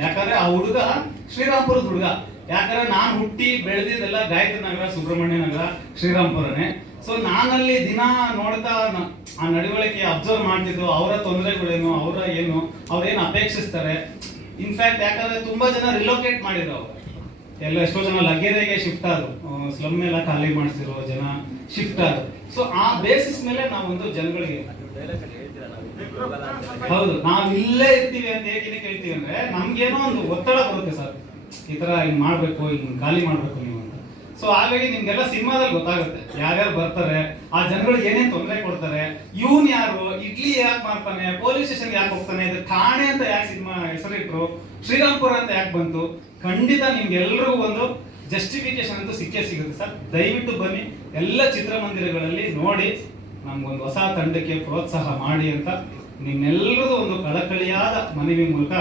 ಯಾಕಂದ್ರೆ ಆ ಹುಡುಗ ಶ್ರೀರಾಮ್ಪುರದ ಹುಡುಗ. ಯಾಕಂದ್ರೆ ನಾನು ಹುಟ್ಟಿ ಬೆಳೆದಿದ್ದೆಲ್ಲ ಗಾಯತ್ರಿ ನಗರ, ಸುಬ್ರಹ್ಮಣ್ಯ ನಗರ, ಶ್ರೀರಾಮ್ಪುರನೇ. ಸೊ ನಾನಲ್ಲಿ ದಿನ ನೋಡ್ತಾ ಆ ನಡವಳಿಕೆ ಅಬ್ಸರ್ವ್ ಮಾಡ್ತಿದ್ದು, ಅವರ ತೊಂದರೆಗಳೇನು, ಅವ್ರೇನು ಅಪೇಕ್ಷಿಸ್ತಾರೆ. ಇನ್ಫ್ಯಾಕ್ಟ್ ಯಾಕಂದ್ರೆ ತುಂಬಾ ಜನ ರಿಲೋಕೇಟ್ ಮಾಡಿದ್ರು ಅವ್ರು ಎಲ್ಲ, ಎಷ್ಟೋ ಜನ ಲಗ್ಗೆರೆಗೆ ಶಿಫ್ಟ್ ಆದ್ರು, ಸ್ಲಮ್ ಎಲ್ಲ ಖಾಲಿ ಮಾಡಿಸಿರೋ ಜನ ಶಿಫ್ಟ್ ಆದ್ರು. ಸೊ ಆ ಬೇಸಿಸ್ ಮೇಲೆ ನಾವೊಂದು ಜನಗಳಿಗೆ ಹೌದು ನಾವು ಇಲ್ಲೇ ಇರ್ತೀವಿ ಅಂತ ಹೇಗೆ ಕೇಳ್ತೀವಿ ಅಂದ್ರೆ ನಮ್ಗೇನೋ ಒಂದು ಒತ್ತಡ ಬರುತ್ತೆ ಸರ್, ಈ ತರ ಹಿಂಗ್ ಮಾಡ್ಬೇಕು, ಹಿಂಗ್ ಖಾಲಿ ಮಾಡ್ಬೇಕು ನೀವು ಅಂತ. ಸೊ ಹಾಗಾಗಿ ನಿಮ್ಗೆಲ್ಲ ಸಿನಿಮಾದಲ್ಲಿ ಗೊತ್ತಾಗುತ್ತೆ ಯಾರ್ಯಾರು ಬರ್ತಾರೆ, ಆ ಜನಗಳಿಗೆ ಏನೇನ್ ತೊಂದರೆ ಕೊಡ್ತಾರೆ, ಇವನ್ ಯಾರು, ಇಡ್ಲಿ ಯಾಕೆ ಮಾಡ್ತಾನೆ, ಪೊಲೀಸ್ ಸ್ಟೇಷನ್ ಯಾಕೆ ಹೋಗ್ತಾನೆ, ಇದು ಠಾಣೆ ಅಂತ ಯಾಕೆ ಸಿನಿಮಾ ಹೆಸರಿಟ್ರು, ಶ್ರೀರಾಮ್ಪುರ ಅಂತ ಯಾಕೆ ಬಂತು. ಖಂಡಿತ ನಿಮ್ಗೆಲ್ರಿಗೂ ಒಂದು ಜಸ್ಟಿಫಿಕೇಶನ್ ಅಂತೂ ಸಿಕ್ಕೇ ಸಿಗುತ್ತೆ ಸರ್. ದಯವಿಟ್ಟು ಬನ್ನಿ, ಎಲ್ಲ ಚಿತ್ರಮಂದಿರಗಳಲ್ಲಿ ನೋಡಿ, ನಮ್ಗೊಂದು ಹೊಸ ತಂಡಕ್ಕೆ ಪ್ರೋತ್ಸಾಹ ಮಾಡಿ ಅಂತ ನಿಮ್ಮೆಲ್ಲರದು ಒಂದು ಕಳಕಳಿಯಾದ ಮನವಿ ಮೂಲಕ